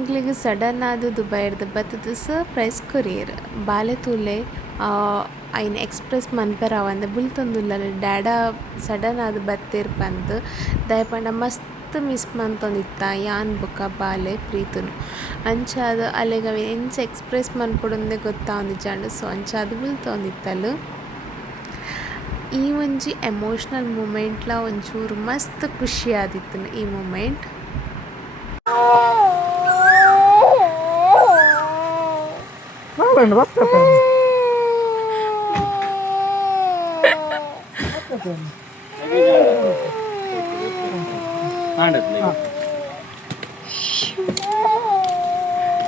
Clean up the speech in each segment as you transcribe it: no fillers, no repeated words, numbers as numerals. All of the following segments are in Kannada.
ಎಂಕ್ಲಿಗೆ ಸಡನ್ ಆದು ದುಬೈರ್ದು ಬತ್ತದು ಸರ್ಪ್ರೈಸ್ ಕೊರಿಯರ್ ಬಾಲೆ ತೂಲೆ ಐನ್ ಎಕ್ಸ್ಪ್ರೆಸ್ ಮನ್ಪೆರ ಅವಂದೆ ಬುಲ್ತೊಂದುಲ್ಲ ಡ್ಯಾಡ ಸಡನ್ ಆದು ಬತ್ತೇರ್ ಪಂದ್ ದಯಪಂಡ ಮಸ್ತ್ ಮಿಸ್ ಮಂತೊಂದಿತ್ತ ಯಾನ್ ಬೊಕ ಬಾಲೆ ಪ್ರೀತುನು ಅಂಚಾದ್ ಅಲೆಗ್ ಅವೆ ಎಂಚ ಎಕ್ಸ್ಪ್ರೆಸ್ ಮನ್ಪೊಡುಂದೆ ಗೊತ್ತಾವೊಂದಿಜ್ಜಂಡ್ ಸೊ ಅಂಚಾದ್ ಬುಲ್ತೊಂದಿತ್ತಲು ಈ ಒಂಜಿ ಎಮೋಷ್ನಲ್ ಮೂಮೆಂಟ್ಲ ಒಂಚೂರು ಮಸ್ತ್ ಖುಷಿ ಆದಿತ್ತು ಈ ಮೂಮೆಂಟ್.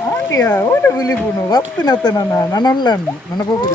ಆಂಟಿಯ ಓಟ ಬಿಲಿಪುನು ವತ್ತುನತ ನನ್ನಲ್ಲ ನನ್ನ ಪೋಪು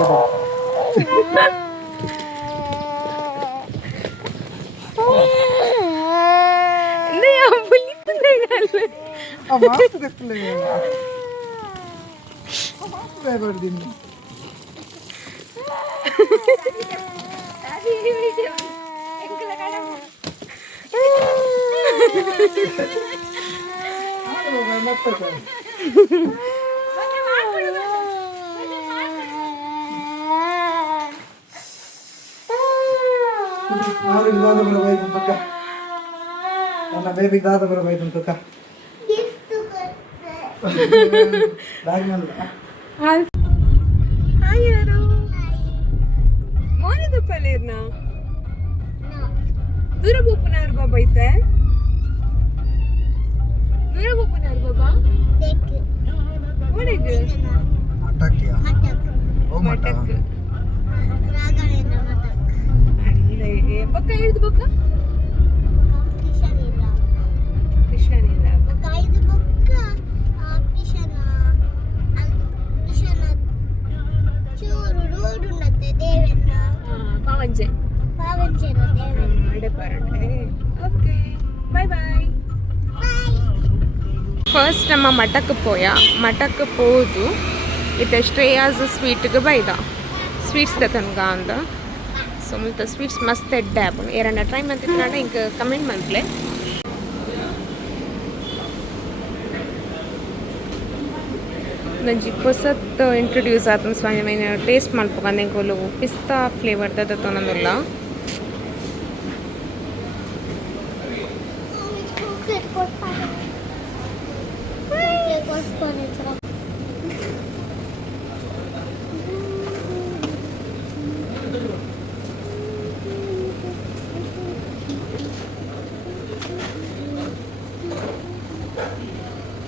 ನನ್ನ ಬೇಬಿ ದಾದ ಬರಬೇಕು ಅಂತ ಯಾರು ಮೋನದ ಪಲೇರ್ನ ದೂರ ಬೋಪುನಾರ್ ಬಾಬಾ ಐತೆ ದೂರ ಬೋಪುನಾರ್ ಬಾಬಾ ಒಣಗ ಅಟಕ್ಯ ಓ ಮಟಕ್ ಅಲ್ಲೇ ಬಕ್ಕ ಹಿಡಿದು ಬಕ್ಕ ಕೃಷ್ಣನಿಲ್ಲ ಬಕ್ಕ ಐದು ಬಕ್ಕ ಕೃಷ್ಣ ಚೂರು ರೋಡುಂಡತ್ತೆ ದೇವೆನ್ನ ಪಾವಂಜೆ ದೇವೆನ್ನ ಅಡೆಪಾರಡೆ ಓಕೆ ಬಾಯ್ ಬಾಯ್ ಫಸ್ಟ್ ನಮ್ಮ ಮಠಕ್ಕೆ ಮಠಕ್ಕೆ ಹೋದು ಇದು ಶ್ರೇಯಾಸ್ ಸ್ವೀಟ್ಗೆ ಬೈದ ಸ್ವೀಟ್ಸ್ ತನಕ ಅಂದ ಸೊ ಮುಲ್ತ ಸ್ವೀಟ್ಸ್ ಮಸ್ತ್ ಎಡ್ಡೆ ಆಪುಂಡು ಏರನ್ನ ಟ್ರೈ ಮಾಡ್ತಿದ್ದ ಹಿಂಗೆ ಕಮೆಂಟ್ ಮಾಡ್ಲೆ ನಂಜಿ ಹೊಸತ್ ಇಂಟ್ರೊಡ್ಯೂಸ್ ಆತನ ಸ್ವಾಮಿ ಟೇಸ್ಟ್ ಮಾಡ್ಬೇಕಂದ್ರೆ ಕೊಲು ಪಿಸ್ತಾ flavour ತೊಂದಲ್ಲ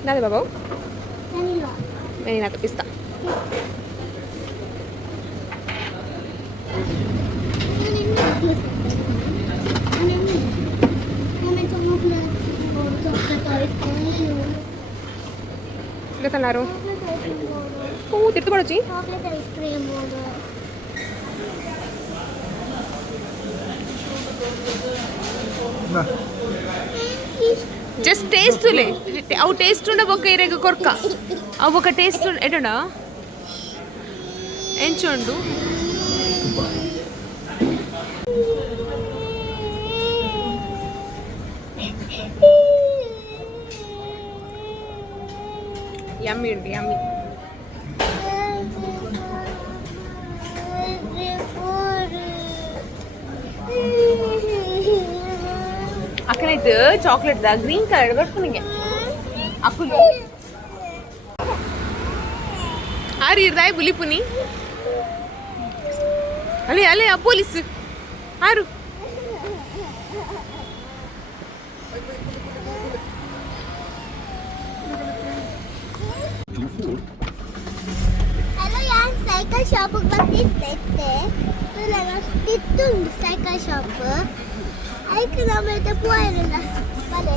Nada babaw? Vanilla to pista. Lihat naruh. Itu baru sih. Chocolate ice cream Nah. Just taste tule. Avu taste unda boka irega korka. Avu boka taste edada. Enchundu. Yummy undi yummy. ಅಕ್ಕನ ಇದು ಚಾಕ್ಲೇಟ್ ದ ಗ್ರೀನ್ ಕಲರ್ ಬರ್ಕೊನಿಗೆ ಅಕ್ಕುಲು ಆರಿ ಇರ್ದಾಯ್ ಬುಲಿಪುನಿ ಅಲೆ ಅಲೆ ಆ ಪೊಲೀಸ್ ಆರು ಹಲೋ ಯಾರು ಸೈಕಲ್ ಶಾಪಿಗೆ ಬಂದಿದ್ದೆ ಸೈಕಲ್ ಶಾಪ್ ಐದು ನಮ್ಮತ್ತೆ ಪೋಯಿರಲ್ಲ ಬಲೆ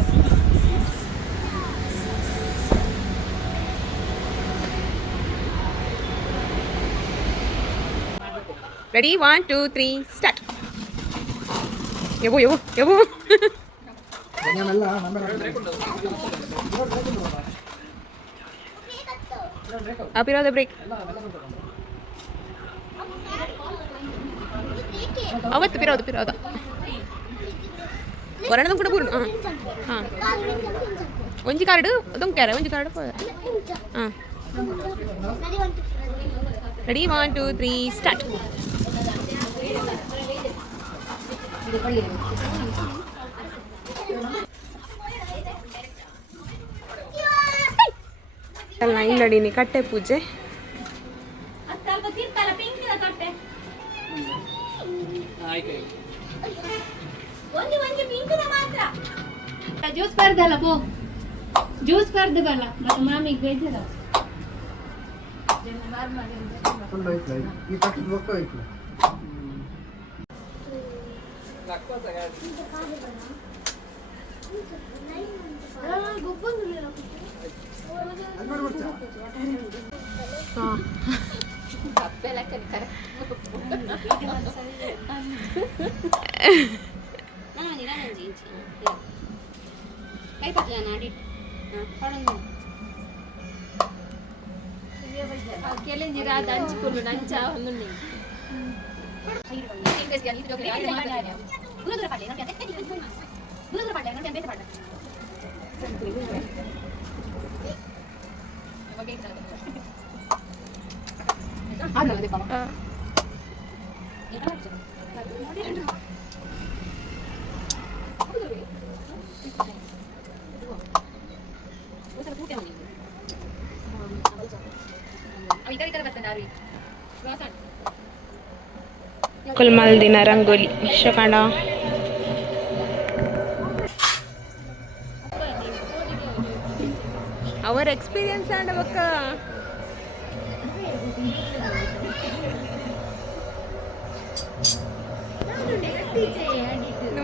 Ready? 1, 2, 3, start. Yabu. Apiro the break. Avattu piroda. Oranam kuda purnu. ಒಂಜಿ ಕಾರ್ಡ್ ದೊಂಕ್ಯಾರ ಒಂಜಿ ಕಾರ್ಡ್ ಹಾಂ ರೆಡಿ 1 2 3 ಸ್ಟಾರ್ಟ್. ಅಲ್ಲ ಇಲ್ಲಡಿನಿ ಕಟ್ಟೆ ಪೂಜೆ. ಜ್ಯೂಸ್ ಬರ್ದಲ್ಲ ಪೋ ಜ್ಯೂಸ್ ಬರ್ದು ಬಲ್ಲ ಮತ್ತೆ ಮಾಮಿಗೆ ಬೇಜಾರ ಈ ಪಕ್ಷದ ಬೊಕ್ಕ ಹೋಯ್ತು ಹಾಂ ಕುಲ್ಮಲ್ ದಿನ ರಂಗೋಲಿ ಶಕಂಡ ಅವರ ಎಕ್ಸ್ಪೀರಿಯನ್ಸ್ ಆಡಬೇಕ.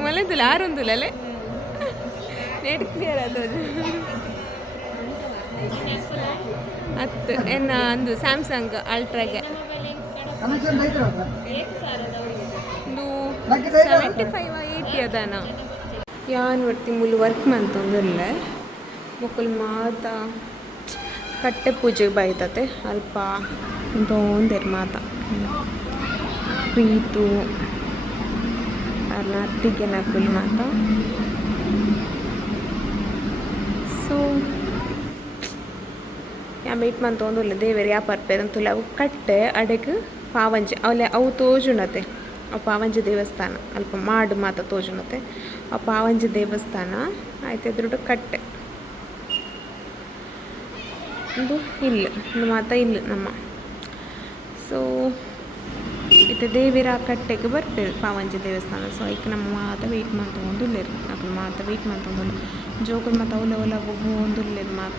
ಮಲೆದುಲ ಆರೊಂದುಲೇ ನೆಟ್ ಕ್ಲಿಯರ್ ಅದು ಹತ್ತು ಎನ್ನ ಅಂದು ಸ್ಯಾಮ್ಸಂಗ್ ಅಲ್ಟ್ರಾಗೆ ಒಂದು 75 80 ಅದಾನ ಯಾನ್ ಒಟ್ಟಿ ಮುಲ್ ವರ್ಕ್ ಮಂತೊಂದುಲ್ಲ ಮುಕ್ಕುಲ್ ಮಾತ ಕಟ್ಟೆ ಪೂಜೆಗೆ ಬೈತತೆ ಅಲ್ಪ ಇಂತೊಂದೇರು ಮಾತ ಪ್ರೀತು ಅರ್ನ ಅತ್ತಿಗೆ ನಕುಲ್ ಮಾತ. ಸೊ ಯಾ ಮೀಟ್ ಮಂತೊಂದುಲ್ಲ ದೇವೇರು ಯಾ ಪರ್ಪೇರಂತುಲ್ಲ ಅವು ಕಟ್ಟೆ ಅಡೆಗ್ ಪಾವಂಜೆ ಅವಲೆ ಅವು ತೋಜುನತೆ ಅವು ಪಾವಂಜೆ ದೇವಸ್ಥಾನ ಅಲ್ಪ ಮಾಡು ಮಾತ ತೋಜುನತೆ ಆ ಪಾವಂಜೆ ದೇವಸ್ಥಾನ ಆಯ್ತು ಎದುರುಡು ಕಟ್ಟೆ ಒಂದು ಇಲ್ಲ ಮಾತ ಇಲ್ಲ ನಮ್ಮ. ಸೊ ಇತ್ತೆ ದೇವಿರ ಕಟ್ಟೆಗೆ ಬರ್ತೇವೆ ಪಾವಂಜೆ ದೇವಸ್ಥಾನ. ಸೊ ಐಕ್ ನಮ್ಮ ಮಾತ ವೆಯ್ಟ್ ಮಾಡ್ತೊಂದುಲ್ಲೇರು ಅದು ಮಾತ ವೆಯ್ಟ್ ಮಾಡ್ತೊಂದುಲ್ಲ ಜೋಕುಲ್ ಮಾತ ಅವಲ ಅವಲ ಹೋಗುವಂದುಲ್ಲೇರು ಮಾತ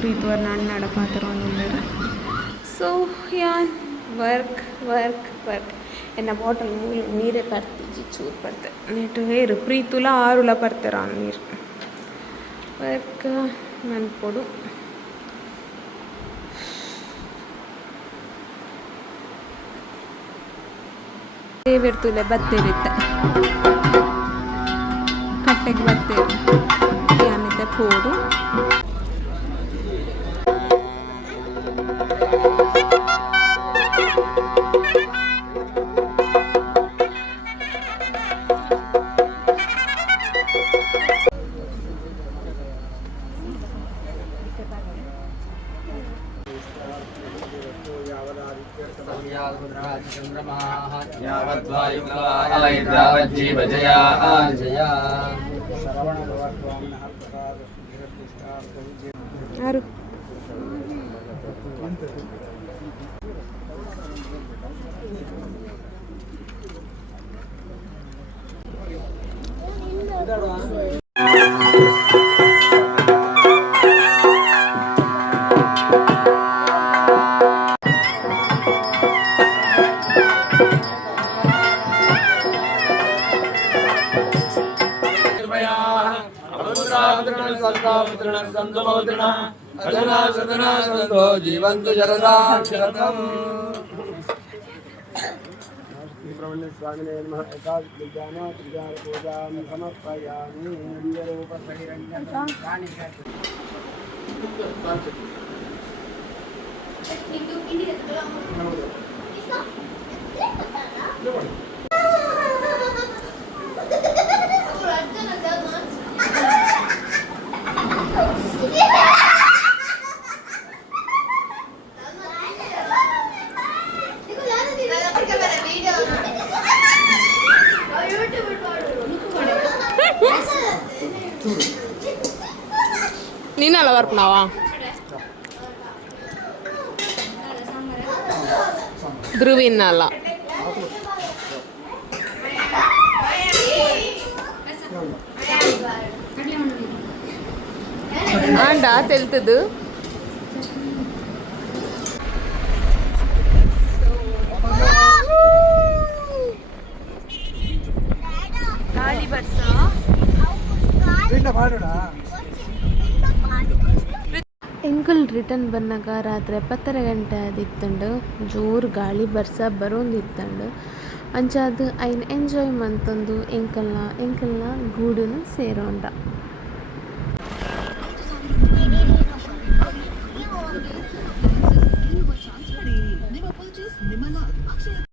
ಪ್ರೀತುವರ್ ನಾಡ ಪಾತ್ರ ಒಂದುಲ್ಲೇರು. ಸೊ ಯಾನ್ ವರ್ಕ್ ವರ್ಕ್ ವರ್ಕ್ ಎನ್ನ ಬಾಟಲ್ ಮೂಲ ನೀರೇ ಬರ್ತಿಜಿ ಚೂರು ಬರ್ತೆ ನೆಟ್ಟು ಹೇರು ಪ್ರೀತುಲ ಆರುಲ ಬರ್ತಾರ ನೀರು ವರ್ಕ್ ನೆನ್ಪೊಡು. ದೇವಿರ್ತುಲೆ ಬತ್ತೇರಿತ್ತೆ ಕಟ್ಟೆಗೆ ಬತ್ತೇರು ಯಾನಿದೆ ಪೋಡು ಯಾರು जीवन्तु जरदां शरदम् स्वामिने नमः एकादशपूजां समर्पयामि Ini ನೀನು ಅಲ್ಲ ಬರ್ಪನಾವಾ ಧ್ರುವಿನ ಅಲ್ಲ ಆಂಡ తెలుతదు ಗಾಳಿ ಬರ್ಸ ಎಂಕುಲ್ ರಿಟರ್ನ್ ಬನ್ನಾಗ ರಾತ್ರಿ 7:30 ಗಂಟೆ ಆದಿತ್ತಂಡು ಜೋರು ಗಾಳಿ ಬರ್ಸ ಬರೋಂದಿತ್ತಂಡು ಅಂಚಾದ ಐನ್ ಎಂಜಾಯ್ ಮಂತಂದು ಎಂಕಲ್ನ ಗೂಡುನು ಸೇರೋಂಡ.